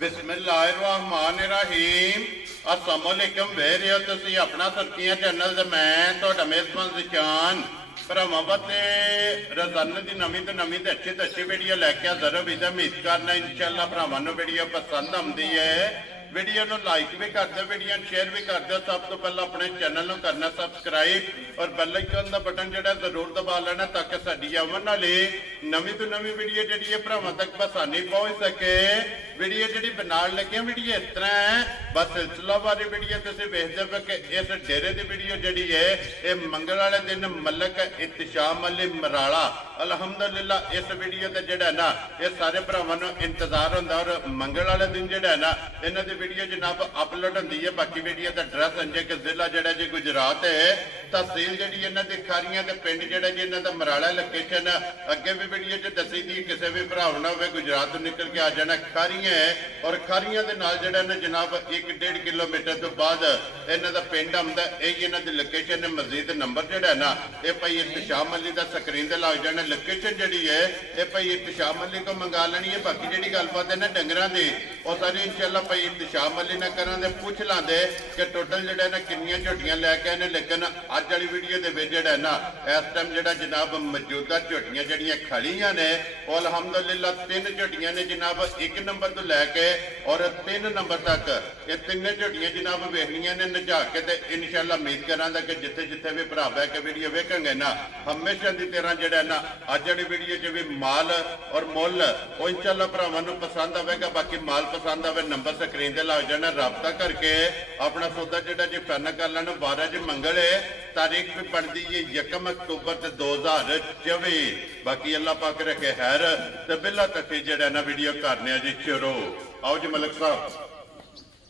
बिस्मिल्लाहिर्रहमानिर्रहीम अस्सलामुअलैकुम वेरे हो तुसी अपना सुर्खियां चैनल ते मैं तुहाडा मेज़बान ज़िशान भरावां वास्ते रोज़ाना दी नवीं तो अच्छी वीडियो लैके हाज़र होई ते उम्मीद करना इंशाअल्लाह भरावां नूं वीडियो पसंद आउंदी है। वीडियो नूं लाइक भी कर दो, वीडियो शेयर भी कर दो। सब तो पहले अपने चैनल नूं करना सबसक्राइब और बेल आइकन दा बटन जिहड़ा जरूर दबा लेना ताकि साडी आउण वाली नवीं तो नवीं वीडियो जिहड़ी है भरावां तक आसानी पहुंच सके। वीडियो जिहड़ी बनाउण लगे वीडियो इस तरह है, बस सिलसिलावारी वीडियो तुसीं वेखदे पए कि इस डेरे दी वीडियो जिहड़ी है ये मंगल वाले दिन मलक इत्तिशाम अली मराला अलहमदुलिल्लाह इस वीडियो ते जिहड़ा ना ये सारे भरावां नूं इंतजार हुंदा और मंगल वाले दिन जिहड़ा है ना इन्हां दी वीडियो जनाब अपलोड होंदी है। बाकी वीडियो का एड्रैस अंजे कि जिला जिहड़ा जी गुजरात है, तहसील जिहड़ी इन्हां दी खारियां ते पिंड जिहड़ा जी इन्हां दा मराला लोकेशन अगे भी वीडियो च दसी दी। किसी भी भरा ना होवे गुजरात तो निकल के आ जाना खारियां है और खारियां दे नाल जिहड़ा ना जनाब 1-1.5 किलोमीटर तो बाद इन्हां दा पिंड आउंदा। यही इन्हां दी लोकेशन है। मजीद नंबर जिहड़ा है ना ये भाई इत्तिशाम अली दा स्क्रीन ते लग जाना। लोकेशन जिहड़ी है ये भाई इत्तिशाम अली को मंगा लेनी है। बाकी जिहड़ी गलबात है ना डंगरां दी वो सारी इंशाअल्लाह भाई इत्तिशाम अली ना करा दे पुछ लांदे कि टोटल जिहड़ा ना किन्नियां झोटियां लैके आए ने। लेकिन अज वाली वीडियो दे विच जिहड़ा ना इस टाइम जिहड़ा जनाब मौजूदा झोटियां जिहड़ियां खड़ियां ने वो अलहमदुलिल्लाह 3 झोटियां ने जनाब 1 नंबर तो लैके और 3 नंबर तक ये 3 झोटियां जनाब वेखनियां ने नजा के ते इंशाअल्लाह उम्मीद करांगा कि जिथे जिथे भी भरा बह के वीडियो वेखेंगे ना हमेशा की तरह जिहड़ा ना अज वाली वीडियो च भी माल और मुल वो इंशाअल्लाह भरावां नूं पसंद आवेगा। बाकी माल पसंद आवे नंबर स्क्रीन ते लग जाना, राबता करके अपना सौदा जिहड़ा जी फाइनल कर लेना। 12 ज मंगल है, तारीख भी बनती है 1 अक्तूबर 2024। बाकी अल्लाह पाक रखे खैर ते बिला तक जिहड़ा ना वीडियो करने जी शुरू। आओ जी मलिक साहब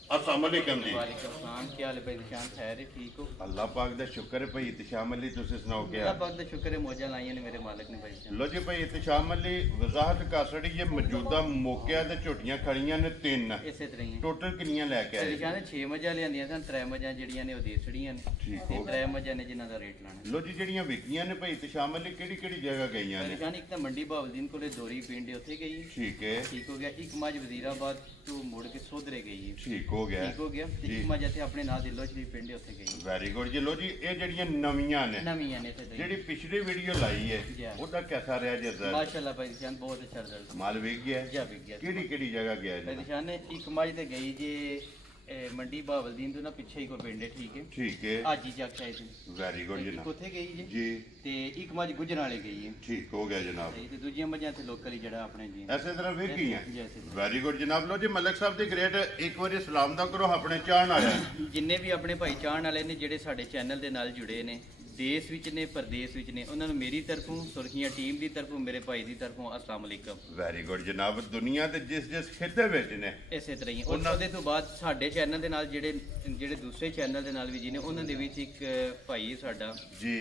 अस्सलाम वालेकुम जी। वालेकुम सलाम, क्या हाल है भाई निशान? खैर है, ठीक हो? अल्लाह पाक दा शुक्र है भाई इत्तिशाम अली तुसीं सुनाओ क्या? अल्लाह पाक दा शुक्र है, मौजा लाइयां ने मेरे मालिक ने भाई। लो जी भाई इत्तिशाम अली वजाहत कर छड़ी ये मौजूदा मौके ते झोटियां खड़ियां ने 3 इसे तरह ही टोटल किन्नियां लैके आए? निशान 6 मजा लियांदियां सन, 3 मजा जिहड़ियां ने ओ देसड़ियां ने ठीक ते हो 3 मजा ने जिन्हां दा रेट लाना। लो जी जड़ियां विकियां ने भाई इत्तिशाम अली केड़ी जगह गईयां ने? निशान एक तो मंडी बावलदीन कोले दोरी पिंड है उत्थे गई, ठीक है ठीक हो गया। एक मज वजीराबाद तो मुड़ के सोधरे गई है, ठीक हो गया ठीक हो गया। एक मज इत्थे अपने नाल दिलो शरीफ पिंड है उत्थे गई। वेरी गुड जी। लो जी ये जड़ियां नवीयां ने नवीयां ने इत्थे जेडी पिछली वीडियो लाई है ओदा कैसा रहा जी रिजल्ट? माशाअल्लाह भाई निशान बहुत अच्छा रिजल्ट। माल विक गया? जा विक गया। केड़ी जगह गया जी? निशान ने एक मज ते गई जे मंडी बावलदीन तो ना पिछे ही कोई पिंड है, ठीक है ठीक है हाजी चक शायद। वेरी गुड जनाब। कोथे गई जी ते एक मज गुजराले गई है, ठीक हो गया जनाब। ते दूजियां मजां ते लोकली जड़ा अपने जी ऐसे तरह विक गईयां। जैसे वेरी गुड जनाब। लो जी मलिक साहब दी ग्रेट एक बारी सलाम दा करो अपने चाहण वाले जिन्ने भी अपने भाई चाहण वाले ने जेडे साडे चैनल दे नाल जुड़े ने, देश विच ने परदेश विच ने, उन्हां नूं मेरी तरफों सुर्खियां टीम दी तरफों मेरे भाई दी तरफों अस्सलाम वालेकुम। वेरी गुड जनाब। दुनिया दे जिस खिते विच ने इसे तरह ही ਉਹਦੇ ਤੋਂ ਬਾਅਦ ਸਾਡੇ ਚੈਨਲ ਦੇ ਨਾਲ ਜਿਹੜੇ ਦੂਸਰੇ ਚੈਨਲ ਦੇ ਨਾਲ ਵੀ ਜੀ ਨੇ ਉਹਨਾਂ ਦੇ ਵਿੱਚ ਇੱਕ ਭਾਈ ਸਾਡਾ जी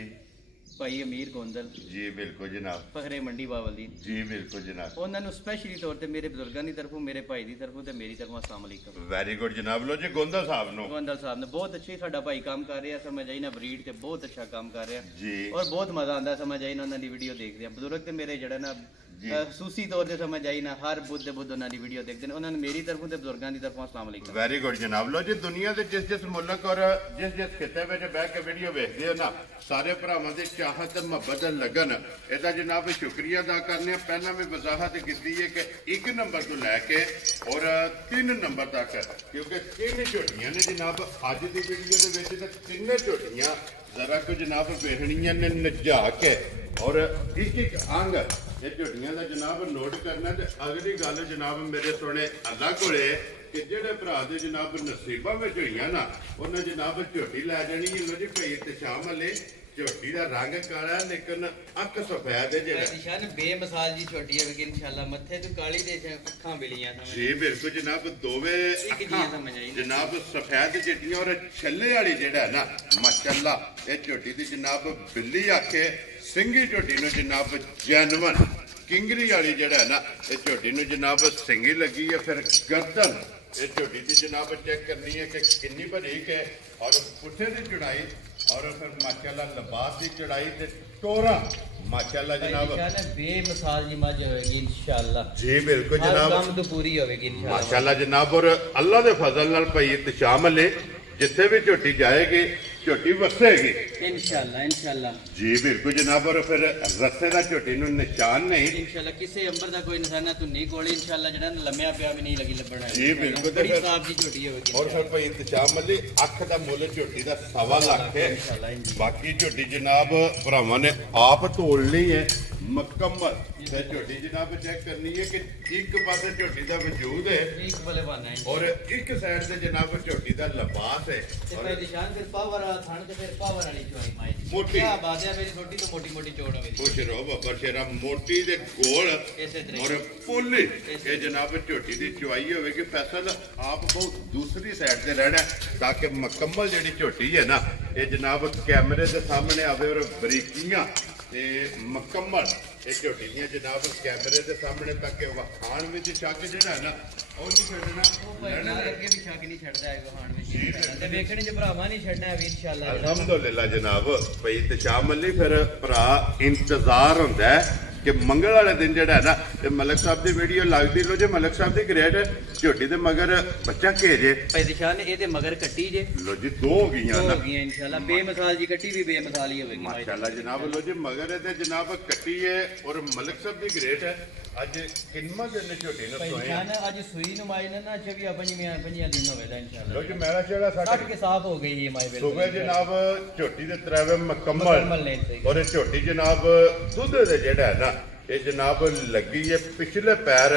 ਭਾਈ ਅਮੀਰ ਗੋਂਦਲ जी बिल्कुल जनाब। ਫਖਰੇ ਮੰਡੀ ਬਾਵਲਦੀਨ जी बिल्कुल जनाब। ਉਹਨਾਂ ਨੂੰ ਸਪੈਸ਼ਲੀ ਤੌਰ ਤੇ ਮੇਰੇ ਬਜ਼ੁਰਗਾਂ ਦੀ ਤਰਫੋਂ, ਮੇਰੇ ਭਾਈ ਦੀ ਤਰਫੋਂ ਤੇ ਮੇਰੀ ਤਰਫੋਂ अस्सलाम वालेकुम। वेरी गुड जनाब। लो जी गोंदा साहब नो ਗੋਂਦਲ ਸਾਹਿਬ ਨੇ ਬਹੁਤ ਅੱਛੀ ਸਾਡਾ ਭਾਈ ਕੰਮ ਕਰ ਰਿਹਾ, ਸਮਝ ਆਈ ਨਾ ਬਰੀਡ ਤੇ ਬਹੁਤ ਅੱਛਾ ਕੰਮ ਕਰ ਰਿਹਾ जी ਔਰ ਬਹੁਤ ਮਜ਼ਾ ਆਉਂਦਾ ਸਮਝ ਆਈ ਨਾ ਉਹਨਾਂ ਦੀ ਵੀਡੀਓ ਦੇਖਦੇ ਆ। ਬਜ਼ੁਰਗ ਤੇ ਮੇਰੇ ਜਿਹੜਾ ਨਾ ਖਸੂਸੀ ਤੌਰ ਤੇ ਸਮਝ ਆਈ ਨਾ ਹਰ ਬੁੱਧ ਉਹਨਾਂ ਦੀ ਵੀਡੀਓ ਦੇਖਦੇ ਨੇ। ਉਹਨਾਂ ਨੂੰ ਮੇਰੀ ਤਰਫੋਂ ਤੇ ਬਜ਼ੁਰਗਾਂ ਦੀ ਤਰਫੋਂ अस्सलाम वालेकुम। वेरी गुड जनाब। लो जी दुनिया के जिस मुल्क और जिस खिते में बह के वीडियो वेखते हो ना सारे भरावां दी चाहत मुहब्बत लगन इहदा जनाब शुक्रिया अदा करने। पहला भी वजाहत की है कि 1 नंबर तो लैके और 3 नंबर तक क्योंकि 3 झोटियां ने जनाब अज की वीडियो के 3 झोटियां जरा को जनाब वेखनियां ने नजा के और एक अंग ये झोटियां का जनाब नोट करना। तो अगली गल जनाब मेरे सोने अल्लाह कोले कि जेडे भरा दे जनाब नसीबा में होइयां ना उन्हें जनाब झोटी लै जानी है। लो जी भाई इत्तिशाम अली झोटी का रंग काला लेकिन अख सफेद है जेड़ा निशान बेमिसाल जी छोटी है लेकिन इंशाल्लाह मथे तो काली दे अखां बिलियां समझ जी बिल्कुल जनाब। दोवे एक जी समझ आई जनाब सफेद चिट्टियां और छल्ले वाली जेड़ा है ना माशाअल्लाह ये झोटी दी जनाब बिल्ली आखे सिंगी झोटी नु जनाब जैनवन किंगरी वाली जेड़ा है ना ये झोटी नु जनाब सिंगी लगी है। फिर गर्दन ये झोटी की जनाब चेक करनी है कि कितनी बरीक है और पुठे की चढ़ाई और फिर माशाअल्लाह लबास की चढ़ाई टोरा माशाल्लाह जनाब बेमिसाल जी मज होगी इंशाल्लाह जी बिल्कुल जनाब काम तो पूरी होगी इंशाल्लाह माशाल्लाह जनाब। और अल्लाह दे फजल नाल भाई इत्शाम अले जिथे भी झोटी जाएगी झोटी वसेगी इंशाल्लाह इंशाल्लाह जी बिल्कुल जनाब। और फिर रस्से का झोटी नु निशान नहीं इंशाल्लाह किसी अंबर का कोई निशाना तो नहीं कोल इंशाल्लाह जड़ा लम्या पिया भी नहीं लगी लबड़ा जी बिल्कुल बड़ी साफ जी झोटी होगी। और फिर भाई इंतजाम अली अख का मुल झोटी का 1.25 लाख है। बाकी झोटी जनाब भरावां ने आप तोलनी है मुकम्मल ते झोटी जनाब चेक करनी है कि एक पासे झोटी का वजूद है एक भले बना है और एक साइड से जनाब झोटी का लिबास है और निशान फिर पावर थान ते फिर पावर वाली चोई माई मोटी क्या बात है मेरी छोटी तो मोटी मोटी चौड़ है खुश रहो बब्बर शेरा मोटी दे गोल और फुल ये जनाब झोटी की चुवाई होगी। फैसल आप बहुत दूसरी साइड से रहना ताकि मुकम्मल जी झोटी है ना ये जनाब कैमरे के सामने आवे और बरीकियां मुकम्मल ये झोटी दियां जनाब कैमरे के सामने ताकि वखाण में शक जो है ना वो नहीं छड़ना अगे भी शक नहीं छड़दा है वखाण में ते देखने च भरावां नहीं छड़ना है इंशाल्लाह अल्हम्दुलिल्लाह जनाब। भाई इंतजाम अली फिर भरा इंतजार होंदा है कि मंगल वाले दिन जड़ा है ना ते मलक साहब की वीडियो लगती लो जो मलक साहब की ग्रेट झोटी दे मगर बच्चा घेजे भाई दिशान ए ते मगर कट्टी जे लो जी 2 हो गईयां ना इंशाल्लाह बेमिसाल जी कट्टी भी बेमिसाल ही होगी माशाल्लाह जनाब। लो जी मगर है ते जनाब कट्टी है और मलक साहब की ग्रेट है। आज किन्मा दिन झोटी ने सोए आज सुई नुमाई ने ना 25 दिन होवे दा इंशाल्लाह। लो जी मेरा चेहरा काट के साफ हो गई है माई बिल्कुल सुबह जनाब झोटी दे त्रैवे मुकम्मल और झोटी जनाब दुध दे जेड़ा है ना ये जनाब लगी है पिछले पैर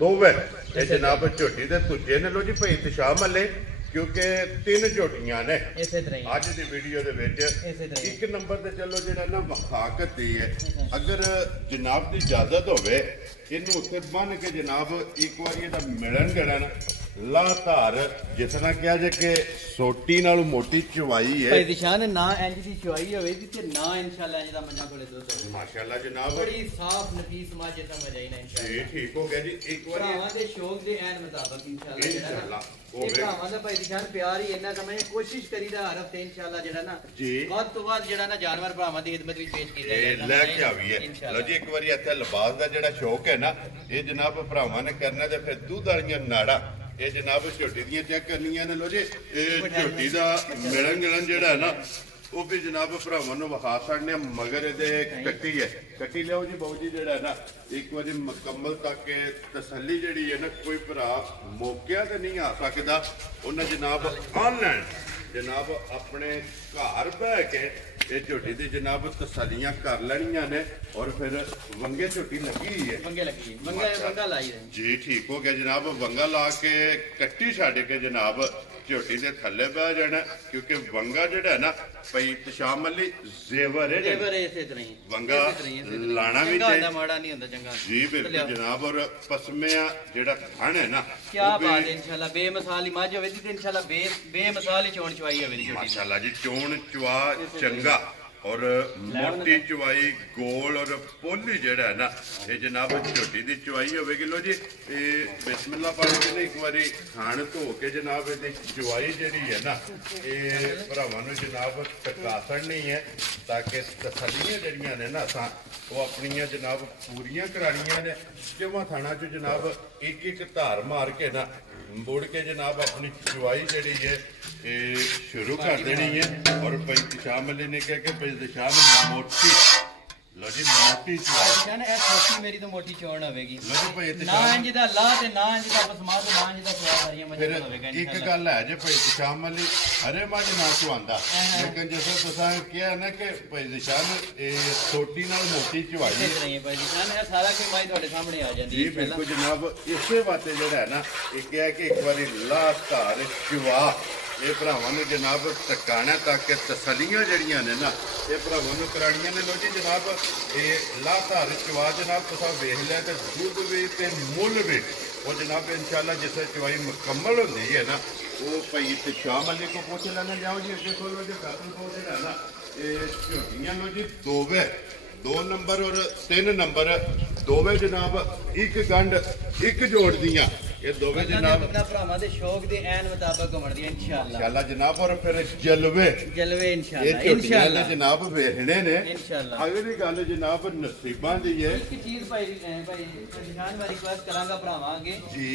दोवे ये जनाब झोटी दे तुजे ने। लो जी भाई इंतशाम अले क्योंकि 3 झोटियां ने अज दी वीडियो दे विच एक नंबर ते चलो जेड़ा ना वखाकत दी है अगर जनाब दी इजाजत होवे इनू उत्ते बन के जनाब एक बार इहदा मिलन जेड़ा ना लाधार जिस तरह कहा जाए कि सोटी नाल मोटी चुवाई है भाई दिशान ना इंज दी चुवाई होवेगी ते ना इंशाल्लाह इंज दा मजा कोले दुध होवे माशाल्लाह जनाब बड़ी साफ नफीस मां जैसा मजा ही ना इंशाल्लाह जी ठीक हो गया जी। एक बार भरावां दे शौक दे ऐन मुताबिक इंशाल्लाह होवे भरावां दा भाई दिशान प्यार ही इन्ना समझ कोशिश करीदा हर हफ्ते इंशाल्लाह जेड़ा ना जी बहुत तो बाद जेड़ा ना जानवर भरावां दी खिदमत विच पेश कीता जाए लेके आवी है। लो जी एक बार इत्थे लिबास दा जेड़ा शौक है ना ये जनाब भरावां ने करना ते फिर दूध वालियां नाड़ा ये जनाब झोटी दियां चेक करनियां ने। लो जी झोटी दा मिलन गिलन जेड़ा है ना वो भी जनाब भरावां नूं विखा सकने मगर इहदे कट्टी है कट्टी लियाओ जी बाबू जी जेड़ा है ना एक बार मुकम्मल तक तसल्ली जेड़ी है ना कोई भरा मौके ते नहीं आ सकदा उन्हें जनाब ऑनलाइन जनाब अपने घर बह के ये झोटी दी जनाब तसलियां कर लेनियां ने और फिर वंगे झोटी लगी है वंगा लाई है जी ठीक हो गया जनाब। वंगा ला के कट्टी छड़ के जनाब झोटी दे थल्ले बह जाना क्योंकि वंगा जेड़ा है ना भाई इंतशाम अली जेवर है वंगा लाना भी चाहिए माड़ा नहीं होंदा चंगा जी बिल्कुल जनाब। और पसमिया जेड़ा थन है ना क्या बात है इंशाल्लाह बेमिसाल ही मज होवे दी इंशाल्लाह बेमिसाल ही चोण चवाई होवे दी माशाल्लाह जी चोण चवा चंगा और मोटी चुवाई गोल और पोली जेड़ा है ना ये जनाब झोटी दी चुवाई होगी। लो जी बिस्मिल्लाह पढ़ के एक बारी खान धो के जनाब ये चुवाई जी है ना ये भरावां नूं जनाब टका छड़नी है ताकि तसलियां जड़ियां ने ना असां वो अपनियां जनाब पूरियां करानियां ने जमा थाना च जनाब एक एक धार मार के ना मुड़ के जनाब अपनी चुवाई जी है ये शुरू कर देनी है। और भाई शाम अली ने कहा कि भाई शाम मोटी लो जी मोटी चुवाई ए छोटी मेरी तो मोटी चौड़ होवेगी लो जी भाई ना इंज दा ला ते ना इंज दा बसमा ते ना इंज दा स्वाद सारियां मजा होवेगा एक गल है जे भाई शाम अली हरे मज ना चुआंदा लेकिन जैसे तुसां कहा ना कि भाई शाम ए छोटी नाल मोटी चुवाई नहीं भाई जान ए सारा के माई ਤੁਹਾਡੇ ਸਾਹਮਣੇ आ ਜਾਂਦੀ जी बिल्कुल जनाब इसे बातें जेड़ा है ना एक है कि एक बारी लास्ट धार चुवा ये भरावां नूं जनाब टकाना ताकि तसलियां जड़ियां ने ना ये भरावां नूं करानियां ने। लो जी जनाब ये लाधार चवा जनाब तुसां वेख लिया ते दुध भी ते मुल भी वो जनाब इंशाल्लाह जिस चवाई मुकम्मल होंदी है ना वो भाई इंतशाम अली को पूछ लेना जाओ जी अगे खोलो जी कातल को जेड़ा ना ये झोटियां लो जी दोवे 2 नंबर और 3 नंबर दोवे जनाब एक गंढ एक जोड़ दियां ਇਹ ਦੋਵੇਂ ਜਨਾਬ अपना भरावां दे शौक दे ऐन मुताबिक घुमण दी इंशाअल्लाह इंशाअल्लाह जनाब। और फिर जलवे इंशाअल्लाह इंशाअल्लाह जनाब वेखने ने इंशाअल्लाह। अगली गल जनाब नसीबां दी है। एक चीज भाई निशान मैं रिक्वेस्ट करांगा भरावां अगे जी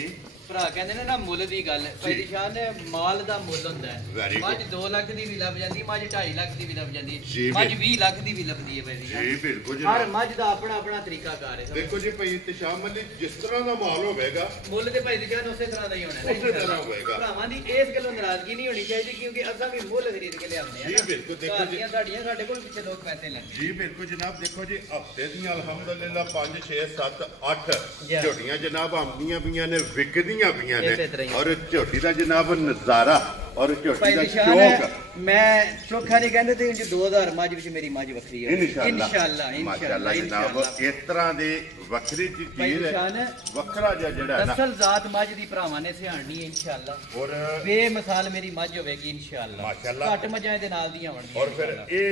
ਭਰਾ ਕਹਿੰਦੇ ਨੇ ਨਾ ਮੁੱਲ ਦੀ ਗੱਲ ਭਾਈ ਨਿਸ਼ਾਨ ਨੇ ਮਾਲ ਦਾ ਮੁੱਲ ਹੁੰਦਾ ਹੈ। ਮੱਝ 2 ਲੱਖ ਦੀ ਵੀ ਲੱਭ ਜਾਂਦੀ, ਮੱਝ 2.5 ਲੱਖ ਦੀ ਵੀ ਲੱਭ ਜਾਂਦੀ ਹੈ, ਮੱਝ 20 ਲੱਖ ਦੀ ਵੀ ਲੱਭਦੀ ਹੈ ਭਾਈ ਨਿਸ਼ਾਨ। ਜੀ ਬਿਲਕੁਲ ਜੀ। ਹਰ ਮੱਝ ਦਾ ਆਪਣਾ ਆਪਣਾ ਤਰੀਕਾਕਾਰ ਹੈ। ਦੇਖੋ ਜੀ ਭਾਈ ਇਤਸ਼ਾਮ ਅਲੀ ਜਿਸ ਤਰ੍ਹਾਂ ਦਾ ਮਾਲ ਹੋਵੇਗਾ ਮੁੱਲ ਤੇ ਭਾਈ ਨਿਸ਼ਾਨ ਉਸੇ ਤਰ੍ਹਾਂ ਦਾ ਹੀ ਹੋਣਾ ਹੈ, ਉਸੇ ਤਰ੍ਹਾਂ ਹੋਵੇਗਾ। ਭਰਾਵਾਂ ਦੀ ਇਸ ਗੱਲੋਂ ਨਾਰਾਜ਼ਗੀ ਨਹੀਂ ਹੋਣੀ ਚਾਹੀਦੀ ਕਿਉਂਕਿ ਅਸਾਂ ਵੀ ਮੁੱਲ ਖਰੀਦ ਕੇ ਲਿਆਉਂਦੇ ਆ। ਜੀ ਬਿਲਕੁਲ। ਦੇਖੋ ਜੀ ਸਾਡੀਆਂ ਸਾਡੇ ਕੋਲ ਪਿੱਛੇ ਲੋਕ ਪੈਸੇ ਲੈਂਦੇ। ਜੀ ਬਿਲਕੁਲ ਜਨਾਬ। ਦੇਖੋ ਜੀ ਹਫਤੇ ਦੀਆਂ ਅਲਹਮਦੁਲਿਲਾ 5 6 7 8 ਝੋਟੀਆਂ ਜਨਾਬ ਆਉਂਦੀਆਂ ਪਈਆਂ ਨੇ, ਵਿਕਦੀਆਂ ਪਈਆਂ ਨੇ। और झोटी का जनाब नजारा और झोटी का शौक मैं चोखा नहीं कहते ते इंज 2000 मझ विच मेरी मझ वखरी है इंशाअल्लाह माशाअल्लाह जनाब। इस तरह दी वखरी चीज है, वखरा जेड़ा है ना असल जात मझ दी भरावां ने सियाणनी है इंशाअल्लाह। और बेमिसाल मेरी मझ होवेगी इंशाअल्लाह माशाअल्लाह। घट मझां दे नाल दी होणगी। और फिर ए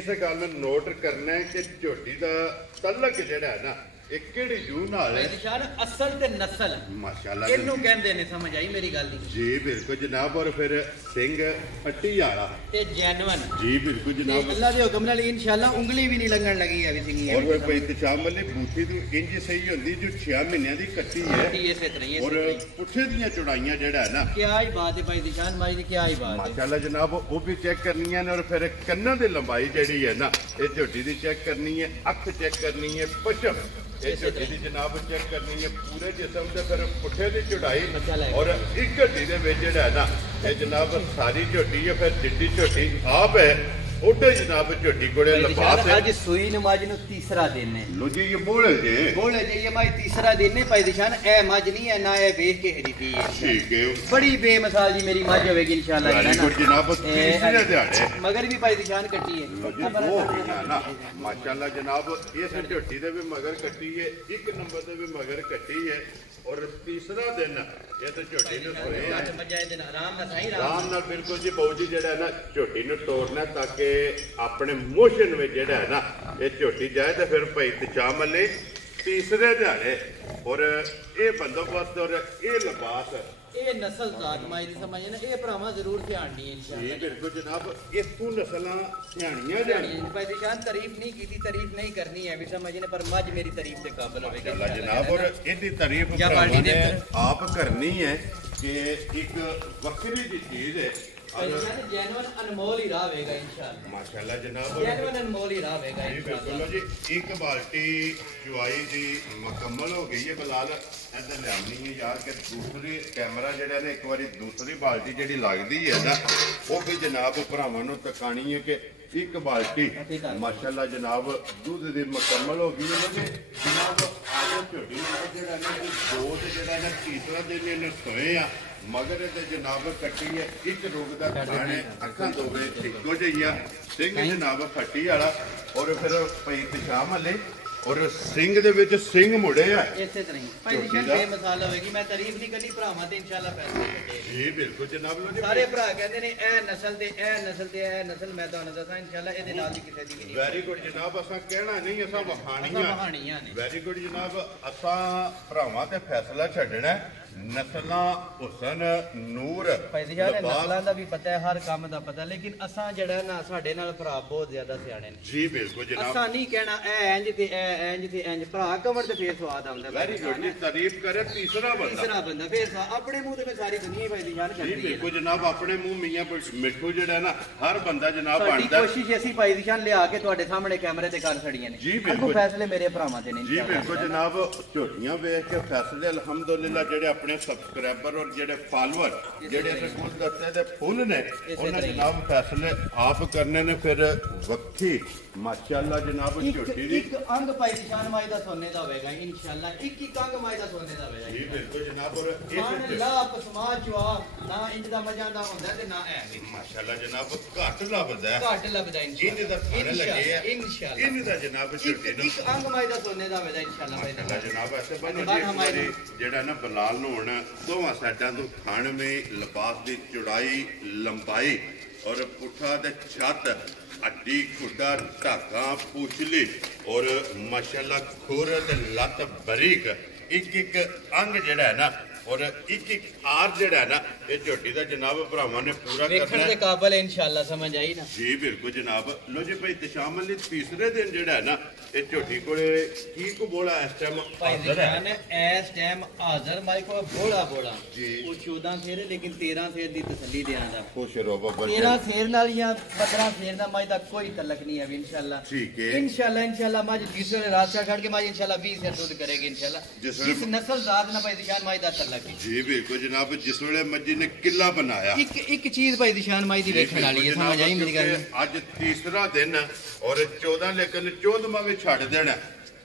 इस गल नूं नोट करना है कि झोटी दा तलक जेड़ा है ना एक केड़ी जू नाल है निशान असल ते नस्ल माशाअल्लाह इनू कहंदे ने। समझ आई मेरी गल दी? जी बिल्कुल जनाब। और फिर सिंह फट्टी वाला ते जेन्युइन। जी बिल्कुल जनाब। अल्लाह दे हुक्म नाल इंशाअल्लाह उंगली भी नहीं लगन लगी है सिंगी। और फिर भाई इत्तेशाम वाली बूथी तो इंज सही होंदी जो 6 महीनों की कट्टी है। इसे तरह ही और पुठे दी चौड़ाइयां जेड़ा है ना क्या ही बात है भाई निशान माई दी क्या ही बात है माशाअल्लाह जनाब। वो भी चेक करनी है। और फिर कन्ना दी लंबाई जेड़ी है ना ये झोटी दी चेक करनी है, अख चेक करनी है, पचम ये झोटी दी जनाब चेक करनी है, पूरे जिसम से फिर पुठे की चौड़ाई। और एक झोटी दे विच जेड़ा है ना ये जनाब सारी झोटी है। फिर जिड्डी झोटी आप है ओडे जनाब झोटी कोड़े लिबास है। आज सुई नमाज नु तीसरा दिन है। लो जी ये बोले जे ये भाई तीसरा दिन है भाई निशान। ए मज नहीं है ना ये वेख के खरीदी है। ठीक है बड़ी बेमिसाल जी मेरी मज होगी इंशाल्लाह जनाब। तीसरे दिहाड़े मगर भी भाई निशान कट्टी है ना माशाअल्लाह जनाब। इस झोटी दे भी मगर कट्टी है, एक नंबर दे भी मगर कट्टी है। और तीसरा दिन ये तो झोटी ने सोए आराम नाल बिल्कुल जी बाऊ जी जेड़ा है ना झोटी ने तोड़ना ताकि अपने मोशन में जेड़ा है ना ये झोटी जाए तो फिर भाई इत्तेशाम अली तीसरे दिहाड़े। और ये बंदोबस्त और ये लिबास ये नस्ल जात माई दी समझ ना ये भरावां जरूर ध्यानी है इंशाअल्लाह। जी बिल्कुल जनाब। इतों नस्लां सियाणियां जाणियां भाई निशान तारीफ नहीं की, तारीफ नहीं करनी है भी समझने पर मज मेरी तारीफ के काबिल होवेगी अल्लाह जनाब। और इहदी तारीफ भरावां ने आप करनी है कि एक वक्री जी चीज है। जेन्युइन अनमोल ही रहेगा इंशाअल्लाह माशाअल्लाह जनाब। जेन्युइन अनमोल ही रहेगा इंशाअल्लाह जी। एक बाल्टी चुआई दी मुकम्मल हो गई है। बिलाल इधर लियानी है यार कि दूसरी कैमरा जेड़ा ना एक बार दूसरी बाल्टी जेड़ी लगदी है ना वो भी जनाब भरावां नूं तकानी है कि एक बाल्टी माशाअल्लाह जनाब दूध दी मुकम्मल हो गई है। जनाब आज झोटी जेड़ा ना दो ते जेड़ा ना तीसरा दिन इन्हें सोए आ मगर ते जनाब कट्टी है एक रोग दा खाने अखां दोवे इक्को जइया सिंह जनाब फट्टी वाला। और फिर भाई इत्तेशाम अली और सिंह दे विच सिंह मुड़े आ इसे तरह ही भाई निशान बेमिसाल होगी। मैं तारीफ नहीं करनी भरावां ते इंशाअल्लाह फैसले कटे। जी बिल्कुल जनाब। लो जी सारे भरा कहंदे ने ए नस्ल ते ए नस्ल ते ए नस्ल मैं तुहानू दसां इंशाअल्लाह इहदे नाल दी किसे दी नहीं। वेरी गुड जनाब। असां कहना नहीं असां वखाणियां ने। वेरी गुड जनाब। असां भरावां ते फैसला छड्डना नस्लां हुसन नूर भाई निशान नस्लां दा भी पता है, हर काम दा पता, लेकिन असां जेड़ा ना साडे नाल भरा बहुत ज्यादा सियाणे ने। जी बिल्कुल जनाब। असां नहीं कहना ए इंज ते ए इंज ते इंज भरा कवर ते फिर स्वाद आउंदा। वेरी गुड जी। तारीफ करे तीसरा बंदा फिर अपने मुंह ते मैं सारी दुनिया भाई निशान करदी है। जी बिल्कुल जनाब। अपने मुंह मियां मिठू जेड़ा ना हर बंदा जनाब साडी कोशिश ऐसी भाई निशान लिया के तुहाडे सामने कैमरे ते कर छड़ियां ने। जी बिल्कुल। फैसले मेरे भरावां ते ने जी बिल्कुल जनाब। झोटियां वेख के फैसले अल्हम्दुलिल्लाह जेड़े अपने सब्सक्राइबर और जेड़े फॉलोअर जेड़े अस कुल दस्ते दे फुल ने उन्हें जनाब फैसले आप करने ने। फिर वक्ती माशाअल्लाह जनाब झोटी दी एक अंग भाई निशान माई दा सोने दा होवेगा इंशाअल्लाह। एक अंग माई दा सोने दा होवेगा। जी बिल्कुल जनाब। और मान ला पसमा चवा ना इंज दा मजा दा होंदा ते ना है माशाअल्लाह जनाब घट लभदा है। घट लभदा इंज दा खाने लगे है इंशाअल्लाह। इन दा जनाब झोटी दा एक अंग माई दा सोने दा होवेगा इंशाअल्लाह भाई अल्लाह जनाब। ऐसे बनो जी एक बारी जेड़ा ना बलाल नूं हुण दोवां साइडां तो खान में लिबास दी चौड़ाई लंबाई और पुठा दे छत हड्डी खुडा ढाका पूछली और माशाअल्लाह खुर ते लत बरीक एक एक अंग जेड़ा है ना ਔਰ ਇੱਕ ਆਰ ਜਿਹੜਾ ਨਾ ਇਹ ਝੋਟੀ ਦਾ ਜਨਾਬ ਭਰਾਵਾਂ ਨੇ ਪੂਰਾ ਵੇਖਣ ਕਰਨਾ ਦੇ ਕਾਬਲ ਹੈ ਇਨਸ਼ਾਅੱਲਾ, ਸਮਝ ਆਈ ਨਾ ਜੀ। ਬਿਲਕੁਲ ਜਨਾਬ। ਲੋ ਜੀ ਭਾਈ ਤਸ਼ਾਮਲ ਦੇ ਤੀਸਰੇ ਦਿਨ ਜਿਹੜਾ ਹੈ ਨਾ ਇਹ ਝੋਟੀ ਕੋਲੇ ਕੀ ਕੋ ਬੋਲਾ ਇਸ ਟਾਈਮ ਭਾਈ ਦਿਸ਼ਾਨ ਇਸ ਟਾਈਮ ਹਾਜ਼ਰ ਮਾਈ ਕੋ ਬੋਲਾ ਜੀ। ਉਹ 14 ਫੇਰ ਲੇਕਿਨ 13 ਫੇਰ ਦੀ ਤਸੱਲੀ ਦੇਣਾ ਦਾ ਖੁਸ਼ ਰਹੋ ਬਾਬਾ 13 ਫੇਰ ਨਾਲ ਜਾਂ 15 ਫੇਰ ਦਾ ਮਾਈ ਦਾ ਕੋਈ ਤਲਕ ਨਹੀਂ ਹੈ ਇਨਸ਼ਾਅੱਲਾ। ਠੀਕ ਹੈ इंशाल्लाह माज जिस वे रास्ता काट के माज इंशाल्लाह 20 से दूध करेगी इंशाल्लाह। जिस नस्ल जात ना भाई दिशान माज दा तल्ला की जी बिल्कुल जनाब। जिस वेले मज्जी ने किला बनाया एक चीज भाई दिशान माज दी देखने वाली है, समझ आई मेरी गल। आज तीसरा दिन और 14 लेकिन 14वां भी छड़ देना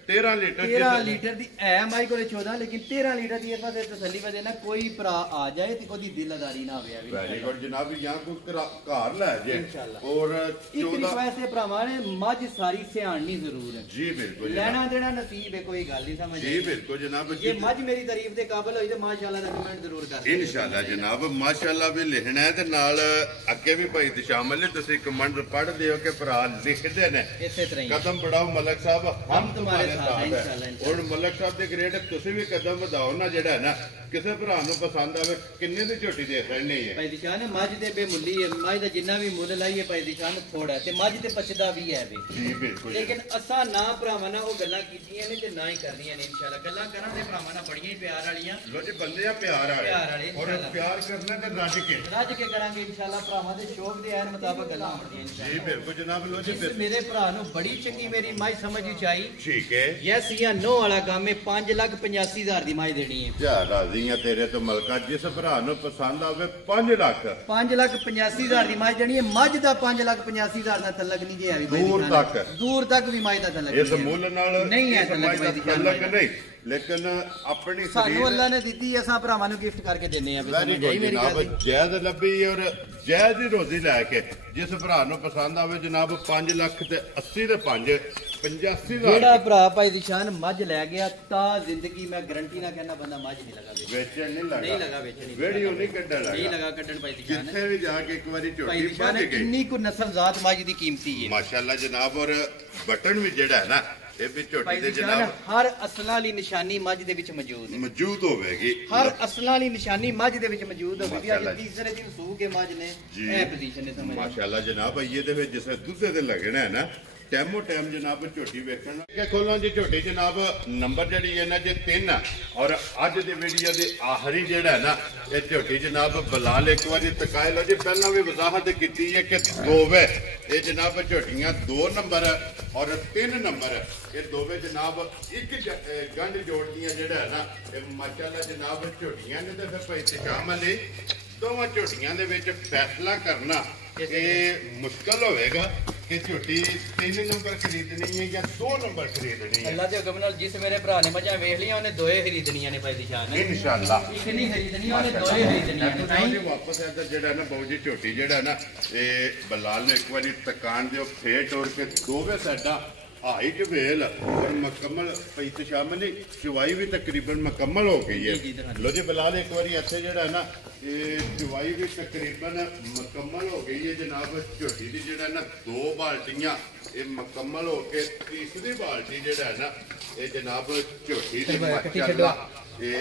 13 लीटर दी है माई को 14 लेकिन 13 लीटर दी इस तसल्ली वजह ना कोई भरा आ जाए तो कोई दिलदारी ना होवे। वेरी गुड जनाब। यहां को घर ले जे इंशाल्लाह। और एक रिक्वेस्ट है भरावां ने मज सारी सियाणनी जरूर है जी बिल्कुल। लेना देना नसीब है, कोई गल नहीं समझ जी बिल्कुल जनाब। ये मज मेरी तारीफ दे काबिल होई तो माशाल्लाह दा कमेंट जरूर कर इंशाल्लाह जनाब। माशाल्लाह भी लिखना है ते नाल अगे भी भाई शामिल है तुसी कमेंट पढ़ दियो कि भरा लिखदे ने इसे तरह कदम बढ़ाओ मलक साहब हम तुम्हारे इंशाल्लाह। और मलक साहब के ग्रेड तुसी भी कदम ਵਧਾਓ ना जेड़ा है ना किसी भरा ਨੂੰ पसंद आवे किन्ने दी झोटी देख रही है भाई दिशान मज दे बेमुल्ली है, मज दा जिन्ना भी मुੱਲ ਲਾਈਏ भाई दिशान थोड़ा है ते मज ते पचदा भी है वे जी बिल्कुल। लेकिन असा ना भरावां ना ਉਹ ਗੱਲਾਂ ਕੀਤੀਆਂ ਨੇ ਤੇ ਨਾ ਹੀ ਕਰਨੀਆਂ ਨੇ इंशाल्लाह। ਗੱਲਾਂ ਕਰਨ ਦੇ ਭਰਾਵਾਂ ਨਾਲ ਬੜੀਆਂ ਹੀ ਪਿਆਰ ਵਾਲੀਆਂ लो जी बंदे प्यार वाले और प्यार करना ते रज के ਕਰਾਂਗੇ इंशाल्लाह। ਭਰਾਵਾਂ ਦੇ ਸ਼ੌਕ ਦੇ ਐਨ ਮੁਤਾਬਕ ਗੱਲਾਂ ਹੋਣਗੀਆਂ जी इंशाल्लाह। बिल्कुल जनाब। लो जी ਮੇਰੇ ਭਰਾ ਨੂੰ ਬੜੀ ਚੰਗੀ ਮੇਰੀ ਮਾਈ ਸਮਝ ਵਿੱਚ ਆਈ। ठीक है ਯੈਸ ਇਹ ਨੋ ਵਾਲਾ ਕੰਮ ਹੈ 5,85,000 ਦੀ ਮਾਈ ਦੇਣੀ ਹੈ। जा राजियां तेरे तो मलका जिस भरा ਨੂੰ पसंद आवे 5 ਲੱਖ 5,85,000 ਦੀ ਮਾਈ ਦੇਣੀ ਹੈ। ਮੱਝ ਦਾ 5,85,000 ਦਾ ਤਲਕ ਨਹੀਂ ਗਿਆ ਵੀ ਦੂਰ ਤੱਕ ਵੀ ਮਾਈ ਦਾ ਤਲਕ ਇਸ ਮੁੱਲ ਨਾਲ ਨਹੀਂ ਹੈ ਤਲਕ ਨਹੀਂ लेकिन अपनी ਸਾਨੂੰ ਅੱਲਾ ਨੇ ਦਿੱਤੀ ਅਸਾਂ ਭਰਾਵਾਂ ਨੂੰ ਗਿਫਟ ਕਰਕੇ ਦਿੰਨੇ ਆ। जनाब जायद लभी और जायद ही रोजी लैके जिस भरा ਨੂੰ पसंद आवे जनाब 5 ਲੱਖ ਤੇ 80 ਦੇ 5 85,000 ਜਿਹੜਾ ਭਰਾ ਭਾਈ ਦਿਸ਼ਾਨ ਮੱਝ ਲੈ ਗਿਆ ਤਾਂ ਜ਼ਿੰਦਗੀ ਮੈਂ ਗਾਰੰਟੀ ਨਾਲ ਕਹਿੰਦਾ ਬੰਦਾ ਮੱਝ ਨਹੀਂ ਲਗਾ ਵੇਚਣ ਨਹੀਂ ਲਗਾ ਵੇਚਣ ਵੀਡੀਓ ਨਹੀਂ ਕੱਢਣ ਲੱਗਾ ਨਹੀਂ ਲਗਾ ਕੱਢਣ ਭਾਈ ਦਿਸ਼ਾਨ। ਜਿੱਥੇ ਵੀ ਜਾ ਕੇ ਇੱਕ ਵਾਰੀ ਭਾਈ ਝੋਟੀ ਦਿਸ਼ਾਨ ਪਾ ਕੇ ਕਿੰਨੀ ਕੁ ਨਸਲ ਜ਼ਾਤ ਮੱਝ ਦੀ ਕੀਮਤੀ ਹੈ माशाल्लाह जनाब। और बटन भी जेड़ा है ना ये भी ਝੋਟੀ ਭਾਈ ਦੇ ਦਿਸ਼ਾਨ जनाब ਹਰ ਅਸਲਾਂ ਵਾਲੀ ਨਿਸ਼ਾਨੀ ਮੱਝ ਦੇ ਵਿੱਚ ਮੌਜੂਦ ਹੈ। मौजूद होवेगी ਹਰ ਅਸਲਾਂ ਵਾਲੀ ਨਿਸ਼ਾਨੀ ਮੱਝ ਦੇ ਵਿੱਚ ਮੌਜੂਦ ਹੋਵੇਗੀ। ਅੱਜ ਮਾਸ਼ਾਅੱਲਾ। ਤੀਸਰੇ ਦਿਨ ਸੂ ਕੇ ਮੱਝ ਨੇ ਜੀ। ਇਹ ਪੋਜੀਸ਼ਨ ਹੈ ਸਮਝ। माशाल्लाह जनाब। ये दे विच जिस दुद्धे ते लगना है ना ਟੈਮੋ ਟੈਮ ਜਨਾਬ ਝੋਟੀ ਵੇਖਣ ਕਿ ਖੋਲਾਂ ਜੀ ਝੋਟੀ ਜਨਾਬ ਨੰਬਰ ਜਿਹੜੀ ਹੈ ਨਾ ਜੇ 3 ਔਰ ਅੱਜ ਦੇ ਵੀਡੀਓ ਦੇ ਆਖਰੀ ਜਿਹੜਾ ਹੈ ਨਾ ਇਹ ਝੋਟੀ ਜਨਾਬ ਬਲਾਲ ਇੱਕ ਵਾਰੀ ਤਕਾਇ ਲੋ ਜੀ। ਪਹਿਲਾਂ ਵੀ ਵਜ਼ਾਹਤ ਕੀਤੀ ਹੈ ਕਿ ਦੋਵੇਂ ਇਹ ਜਨਾਬ ਝੋਟੀਆਂ 2 ਨੰਬਰ ਔਰ 3 ਨੰਬਰ ਇਹ ਦੋਵੇਂ ਜਨਾਬ ਇੱਕ ਗੰਢ ਜੋੜਦੀਆਂ ਜਿਹੜਾ ਹੈ ਨਾ ਇਹ ਮਾਸ਼ਾਅੱਲਾ ਜਨਾਬ ਝੋਟੀਆਂ ਨੇ ਤੇ ਫਿਰ ਭਾਈ ਤਸ਼ਾਮਲ ਲਈ ਦੋਵਾਂ ਝੋਟੀਆਂ ਦੇ ਵਿੱਚ ਫੈਸਲਾ ਕਰਨਾ ਇਹ ਮੁਸ਼ਕਲ ਹੋਵੇਗਾ ਕਿ ਝੋਟੀ 3 ਨੰਬਰ ਖਰੀਦਣੀ ਹੈ ਜਾਂ 2 ਨੰਬਰ ਖਰੀਦਣੀ ਹੈ। ਅੱਲਾ ਦੇ ਹੁਕਮ ਨਾਲ ਜਿਸ ਮੇਰੇ ਭਰਾ ਨੇ ਮੱਝਾਂ ਵੇਖ ਲਈਆਂ ਉਹਨੇ ਦੋਏ ਖਰੀਦਣੀਆਂ ਨੇ ਭਾਈ ਦਿਸ਼ਾਨ ਨੇ ਇਨਸ਼ਾਅੱਲਾ। ਇੱਕ ਨਹੀਂ ਖਰੀਦਣੀ ਉਹਨੇ ਦੋਏ ਖਰੀਦਣੀਆਂ ਨੇ। ਤਾਂ ਹੀ ਵਾਪਸ ਆਇਆ ਜਿਹੜਾ ਨਾ ਬਾਊ ਜੀ ਝੋਟੀ ਜਿਹੜਾ ਨਾ ਇਹ ਬਲਾਲ ਨੇ ਇੱਕ ਵਾਰੀ ਤਕਾਨ ਦੇ ਫੇਟ ਔਰ ਕੇ ਦੋਵੇਂ ਸਾਡਾ हाइट वेल और मुकम्मल शामिल चुवाई भी तकरीबन मुकम्मल हो गई है। लो जी बिलाल एक बार इतने जरा ना चुवाई भी तकरीबन मुकम्मल हो गई है जनाब। झोटी की जरा ना 2 बाल्टियां ये मुकम्मल हो के तीसरी बाल्टी जरा ना ये जनाब झोटी की माशाअल्लाह ये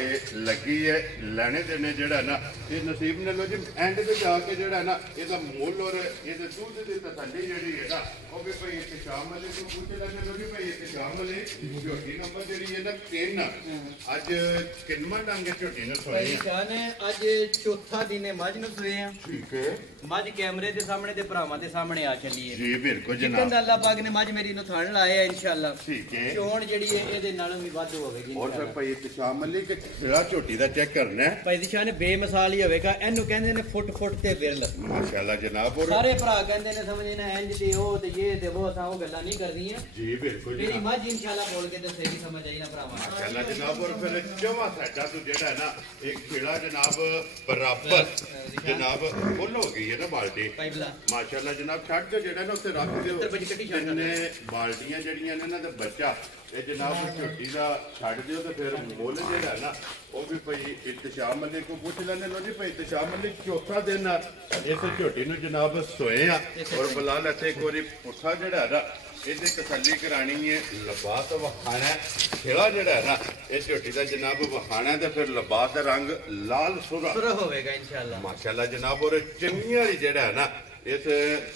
लगी है लेने देने जरा ना ये नसीब ने लो जी एंड से जाके जरा ना इसका मुल और ये दूध की तसल्ली जी है ना वो भी भाई शामिल को पूछ लेने लो जी भाई शामिल झोटी नंबर जी है ना 3 अज किन्ना डंग झोटी ने सोई ਅੱਜ ਚੌਥਾ ਦਿਨ ਹੈ ਮੱਝ ਨੂੰ ਸੋਏ ਆ। ठीक है ਮੱਝ ਕੈਮਰੇ ਦੇ ਸਾਹਮਣੇ ਤੇ ਭਰਾਵਾਂ ਦੇ ਸਾਹਮਣੇ ਆ ਚੱਲੀ ਹੈ जी बिल्कुल ਜਿੱਦਾਂ जनाब। ਦਾ ਅੱਲਾਹ ਪਾਕ ਨੇ ਮੱਝ ਮੇਰੀ ਨੂੰ ਥਣ ਲਾਇਆ ਇਨਸ਼ਾਅੱਲਾ। ठीक है ਚੋਣ ਜਿਹੜੀ ਹੈ ਇਹਦੇ ਨਾਲੋਂ ਵੀ ਵੱਧ ਹੋਵੇਗੀ और फिर भाई शामिल कि खिला झोटी का चेक करना है ਭਾਈ ਦਿਸ਼ਾ ਨੇ ਬੇਮਿਸਾਲ ਹੀ ਹੋਵੇਗਾ। ਇਹਨੂੰ ਕਹਿੰਦੇ ਨੇ ਫੁੱਟ ਫੁੱਟ ਤੇ ਵਿਰਲ। माशाल्लाह जनाब। और ਸਾਰੇ ਭਰਾ ਕਹਿੰਦੇ ਨੇ ਸਮਝੇ ਨਾ ਇੰਜ ਤੇ ਉਹ ਤੇ ਇਹ ਤੇ ਉਹ ਅਸਾਂ ਉਹ ਗੱਲਾਂ ਨਹੀਂ ਕਰਦੀਆਂ। जी बिल्कुल ਮੇਰੀ जनाब। ਮੱਝ ਇਨਸ਼ਾਅੱਲਾ ਬੋਲ ਕੇ ਤੇ ਸਹੀ ਸਮਝ ਆਈ ਨਾ ਭਰਾਵਾਂ। माशाल्लाह जनाब। और फिर जमा साडा तो जेड़ा है ना एक खिला जनाब बराबर जनाब फुल हो गई है ना बाल्टी ਭਾਈ ਬਲਾ माशाल्लाह जनाब। छड़ के जेड़ा ना उत्ते रख दिओ ਉੱਤਰ ਬੱਜੀ ਕੱਟੀ ਛੱਡ इन्ने बाल्टियां जड़ियां ने ना ते बच्चा ये जनाब झोटी दा छड़ दिओ ते फिर मुल जेड़ा है ना वो भी भाई इत्तशाम अली को पूछ लेने लो जी भाई इत्तशाम अली चौथा दिन इस झोटी नूं जनाब सोए आ और बिलाल इत्थे एक बारी पुट्ठा जेड़ा है ना ਇਹਦੀ ਤਸੱਲੀ ਕਰਾਣੀ ਹੈ, ਲਿਬਾਸ ਵਖਾਣਾ ਖੇੜਾ ਜਿਹੜਾ ਹੈ ਨਾ ਇਹ ਝੋਟੀ ਦਾ ਜਨਾਬ ਵਖਾਣਾ ਤੇ ਫਿਰ ਲਿਬਾਸ ਦਾ ਰੰਗ ਲਾਲ ਸੁਰਾ ਹੋਵੇਗਾ ਇਨਸ਼ਾਅੱਲਾ ਮਾਸ਼ਾਅੱਲਾ ਜਨਾਬ। ਔਰ ਚੰਗੀਆਂ ਵਾਲੀ ਜਿਹੜਾ ਹੈ ਨਾ ਇਸ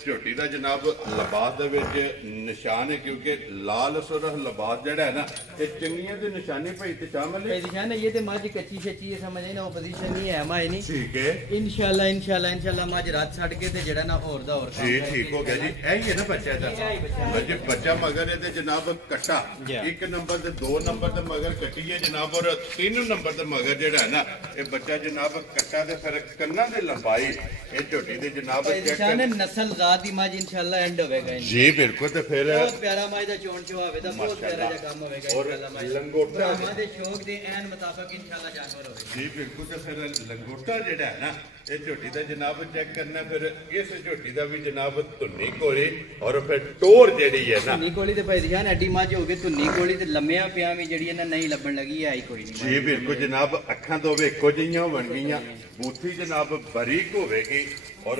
ਝੋਟੀ ਦਾ ਜਨਾਬ ਲਿਬਾਸ ਦੇ ਵਿੱਚ ਨਿਸ਼ਾਨ ਹੈ, ਕਿਉਂਕਿ ਲਾਲ ਸੁਰਖ ਲਿਬਾਸ ਜਿਹੜਾ ਹੈ ਨਾ ਇਹ ਚੰਗੀਆਂ ਦੀ ਨਿਸ਼ਾਨੀ ਭਾਈ ਤੇ ਸ਼ਾਮਲ ਹੈ। निशान है ये तो माँ कच्ची शच्ची है समझ ना पोजीशन नहीं है माँ नहीं ठीक है इंशाल्लाह इंशाल्लाह इंशाल्लाह माँ रात छड़ के ते जड़ा ना और दा और जी ठीक हो गया जी। यही है ना बच्चा दा जी बच्चा मगर है जनाब कट्टा एक नंबर ते 2 नंबर ते मगर कट्टी है जनाब और 3 नंबर ते मगर जेड़ा है ना ये बच्चा जनाब कट्टा दे फिर कन्ना दे लंबाई ये झोटी दे जनाब चेक नस्ल जात दी मां इंशाल्लाह एंड होवेगा जी बिल्कुल ते फिर बहुत प्यारा मां दा चोण चोहावे दा बहुत प्यारा जा काम होवेगा इंशाल्लाह मां लंगोटा मां दे शौक दे एन मुताबिक इंशाल्लाह जानवर होवेगा जी बिल्कुल ते फिर लंगोटा जेड़ा है ना ये झोटी दा जनाब चेक करना फिर इस झोटी दा भी जनाब धुन्नी कोली और फिर टोर जेड़ी है ना धुन्नी कोली ते भाई ध्यान अड्डी मां होगे धुन्नी कोली ते लम्मिया पिया भी जेड़ी है ना नहीं लबन लगी है आई कोई नहीं जी बिल्कुल जनाब अखां तो इको जिहियां बन गईयां बूथी जनाब बारीक होवेगी और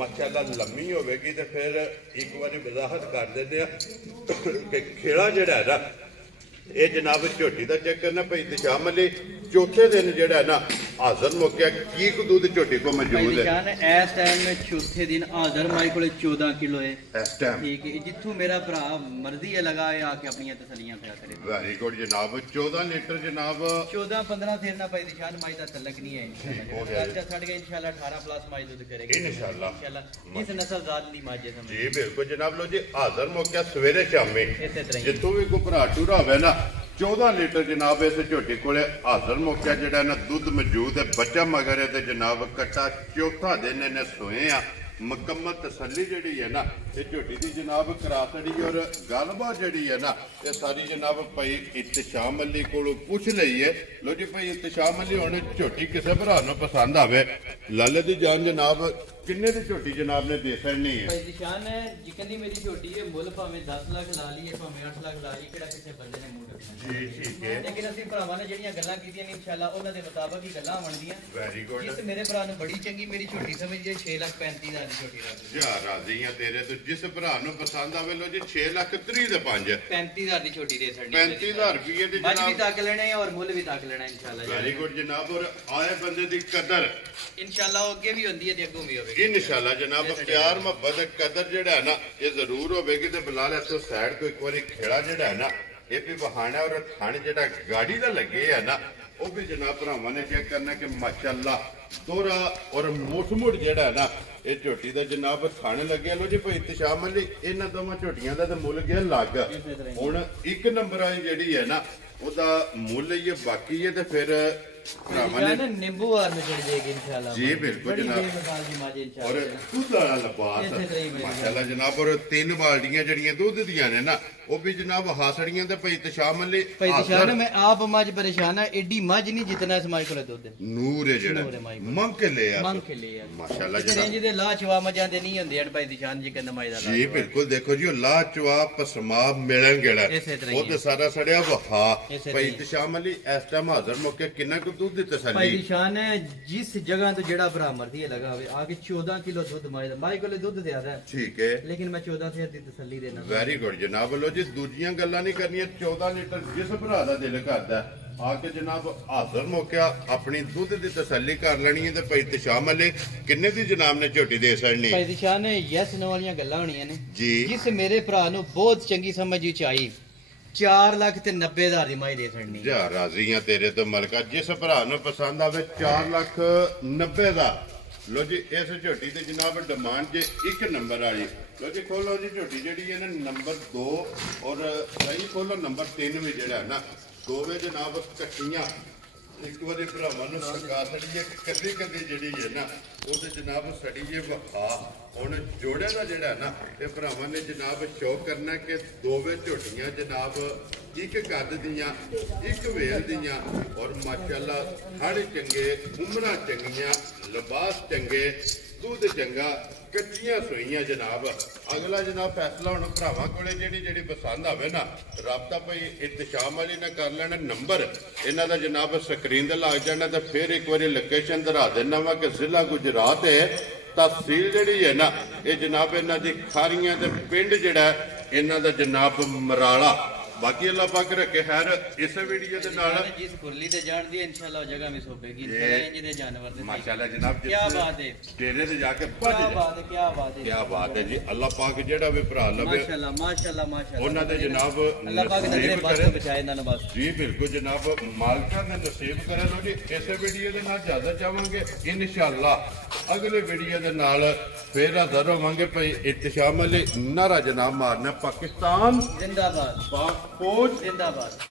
माशाअल्लाह लम्मी होवेगी तो फिर एक बार वजाहत कर देते हैं कि खेड़ा जेड़ा है ना ये जनाब झोटी का चेक करना भाई इंतजाम अली चौथे दिन जेड़ा है ना हाजर मुक्या की दूध झोटी को मौजूद है इस टाइम चौथे दिन हाजर माई को 14 किलो है इस टाइम ठीक है जिथों मेरा भरा मर्जी है लगा आके अपनी तसलियां पिया करे वेरी गुड जनाब 14 लीटर जनाब 14-15 फिर ना भाई निशान माई का तलक नहीं है इंशाल्लाह छड़ के इंशाल्लाह 18 प्लस माई दूध करेगी इंशाल्लाह इस नस्ल जात दी माजे समझ जी बिल्कुल जनाब लो जी हाजर मुक्या सवेरे शामी जिथों भी कोई भरा टूरा होवे ना 14 लीटर जनाब इस झोटी को हाजर मुक्या जेड़ा ना दुध मौजूद है बच्चा मगर है ते जनाब कट्टा चौथा दिन इन्हें सोए आ मुकम्मल तसल्ली जी है ना ये झोटी की जनाब करा छड़ी और गलबात जी है ना ये सारी जनाब भाई इत्तशाम अली को पूछ ली है लो जी भाई इत्तशाम अली हुण झोटी किसी भरा पसंद आवे लाले दी जान जनाब किन्ने दी झोटी जनाब ने दे छड़नी है भाई निशान है जिकनी मेरी झोटी है मुल भावें 10 लाख ला ली भावें 8 लाख ला ली केड़ा किसी बंदे ने मुंह रखना जी ठीक है लेकिन असि भरावां ने जेड़ियां गल्लां कीतियां ने इंशाल्लाह उन्हां दे मुताबिक ही गल्लां बनदियां वेरी गुड जिस मेरे भरा ने बड़ी चंगी मेरी झोटी समझ जे 6,35,000 दी झोटी रख जा राजी हां तेरे तो जिस भरा नु पसंद आवे लो जी 6,30,000 दे 5 35,000 दी झोटी दे छड़नी 35,000 रुपए दी जनाब भी ताक लेने और मुल भी ताक लेना इंशाल्लाह वेरी गुड जनाब और आए बंदे दी कदर इंशाल्लाह अगे भी होंदी है ते अगों भी होवेगी इंशाल्लाह जनाब प्यार मोहब्बत कदर जेड़ा है ना ये जरूर होवेगी ते बिलाल ऐसो साइड को एक बारी खेड़ा जेड़ा है ना ये भी बहाना और थाने जेड़ा गाड़ी दा लगे है ना वो भी जनाब भरावां ने चेक करना कि माशाअल्लाह दोहरा और मुठमुड़ जेड़ा है ना ये झोटी दा जनाब थाने लगे लो जी भाई इत्तशाम अली इन्हां दोवां झोटियां दा ते मुल गया लग हुण एक नंबर वाली जेड़ी है ना ओदा मुल ये बाकी है ते फिर नींबू वार में चढ़ जाएगी इंशाल्लाह जी बिल्कुल जनाब और दूध वाला लिबास माशाल्लाह जनाब और 3 बाल्टियां जड़ियां दूध दियां ने ना वो भी जनाब हासड़ियां ते भाई तशाम अली भाई तशाम मैं आप मज परेशान है एडी मज नहीं जितना समाज को दूध नूर है जेड़ा मंग के ले यार माशाल्लाह जनाब रेंज दे लाचवा मजा दे नहीं होंदे भाई तशान जी के नमाज दा जी बिल्कुल देखो जी लाचवा पसमा मिलन गेड़ा वो ते सारा सड़या वहा भाई तशाम अली इस टाइम हाजिर मौके कितना को दूध दी तसल्ली भाई निशान है जिस जगह तो जेड़ा भरा मर्दी लगा हुए आगे 14 किलो दूध माई को दूध ज्यादा है ठीक है लेकिन मैं 14 से दी तसल्ली देना वेरी गुड जनाब लो जी दूजियां गल्लां नहीं करनियां 14 लीटर जिस भरा दा दिल करदा आके जनाब हाजिर मौका अपनी दूध दी तसल्ली कर लेनी है ते भाई तशाम अली किन्ने दी जनाब ने झोटी दे छड़नी भाई निशान है यस नो वालियां गल्लां होणियां ने जी जिस मेरे भरा नु बहुत चंगी समझ विच आई 4,90,000 दी माई दे छड़नी जा राजी हां तेरे तो मलका जिस भरा नु पसंद आवे 4,90,000 लो जी इस झोटी ते जनाब डिमांड जे 1 नंबर वाली लो जी खोलो जी झोटी जेड़ी है ना नंबर 2 और सही खोलो नंबर 3 भी जेड़ा है ना दोवे जनाब कट्टियां एक बार भरावां नु सरकार छड़ी कदी कदी जेड़ी है ना वो जनाब सड़ी जे वखा हुण जोड़े का जेड़ा ना ये भरावां ने जनाब शौक करना कि दोवे झोटियां जनाब एक कद दियां एक वेल दियां और माशाअल्लाह थड़ चंगे उमरां चंगियां लिबास चंगे दूध चंगा कच्चियां सोइयां जनाब अगला जनाब फैसला हुण भरावां कोले जेड़ी जेड़ी पसंद आवे ना राबता भाई इत्तशाम वाली ने कर लेना नंबर इन्हां दा जनाब स्क्रीन ते लग जाना ते फिर एक बारी लोकेशन दरा देना वा कि जिला गुजरात है तहसील जी है ना ये जनाब इन्हां दी खारियां ते पिंड जिहड़ा ਇਹਨਾਂ ਦਾ ਜਨਾਬ ਮਰਾਲਾ ਬਾਕੀ ਅੱਲਾਹ ਪਾਕ ਰੱਖੇ ਖੈਰ ਇਸ ਵੀਡੀਓ ਦੇ ਨਾਲ जिस कुरली ते जान दी इंशाल्लाह जगह में सोपेगी इंशाल्लाह इंज दे जानवर दे माशाल्लाह जनाब क्या बात है डेरे ते जाके क्या बात है क्या बात है क्या बात है जी अल्लाह पाक जेड़ा भी भरा लवे माशाल्लाह माशाल्लाह माशाल्लाह ਉਹਨਾਂ ਦੇ ਜਨਾਬ अल्लाह पाक ने तेरे बस तो बचाए ना बस ਜੀ ਬਿਲਕੁਲ ਜਨਾਬ ਮਾਲਕਾਂ ਨੇ ਨਸੀਬ ਕਰੇ ਲੋ ਜੀ ਇਸੇ ਵੀਡੀਓ ਦੇ ਨਾਲ ਜ਼ਿਆਦਾ ਚਾਹਾਂਗੇ ਇਨਸ਼ਾਅੱਲਾ ਅਗਲੇ ਵੀਡੀਓ ਦੇ ਨਾਲ ਫੇਰ ਹਾਜ਼ਰ ਹੋਵਾਂਗੇ ਭਾਈ ਇਤਸ਼ਾਮ ਅਲੀ ਨਾਰਾ ਜਨਾਬ ਮਾਰਨਾ ਪਾਕਿਸਤਾਨ जिंदाबाद पाक फौज जिंदाबाद